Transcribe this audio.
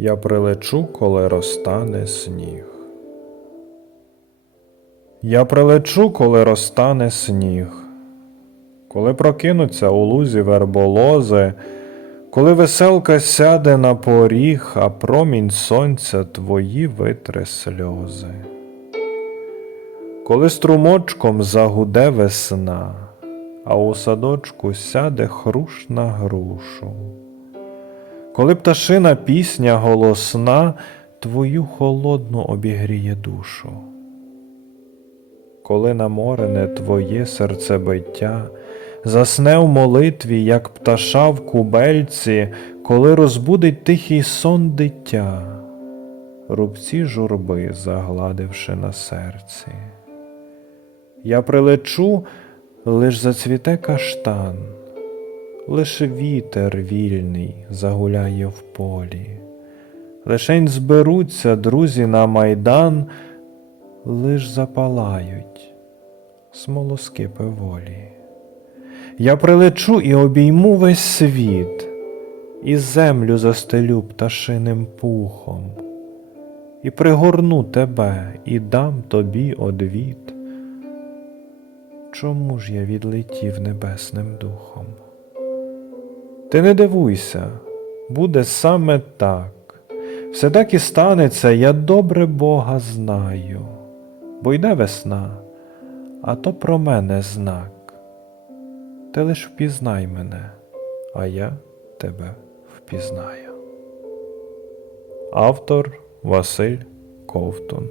Я прилечу, коли розтане сніг. Я прилечу, коли розтане сніг, коли прокинуться у лузі верболози, коли веселка сяде на поріг, а промінь сонця твої витре сльози. Коли струмочком загуде весна, а у садочку сяде хруш на грушу. Коли пташина пісня голосна твою холодну обігріє душу. Коли наморене твоє серцебиття, засне в молитві, як пташа в кубельці, коли розбудить тихий сон дитя, рубці журби загладивши на серці. Я прилечу, лиш зацвіте каштан, лиш вітер вільний загуляє в полі, лишень зберуться друзі на майдан, лиш запалають смолоскипи волі. Я прилечу і обійму весь світ, і землю застелю пташиним пухом, і пригорну тебе, і дам тобі одвіт. Чому ж я відлетів небесним духом? Ти не дивуйся, буде саме так. Все так і станеться, я добре Бога знаю, бо йде весна, а то про мене знак. Ти лиш впізнай мене, а я тебе впізнаю. Автор Василь Ковтун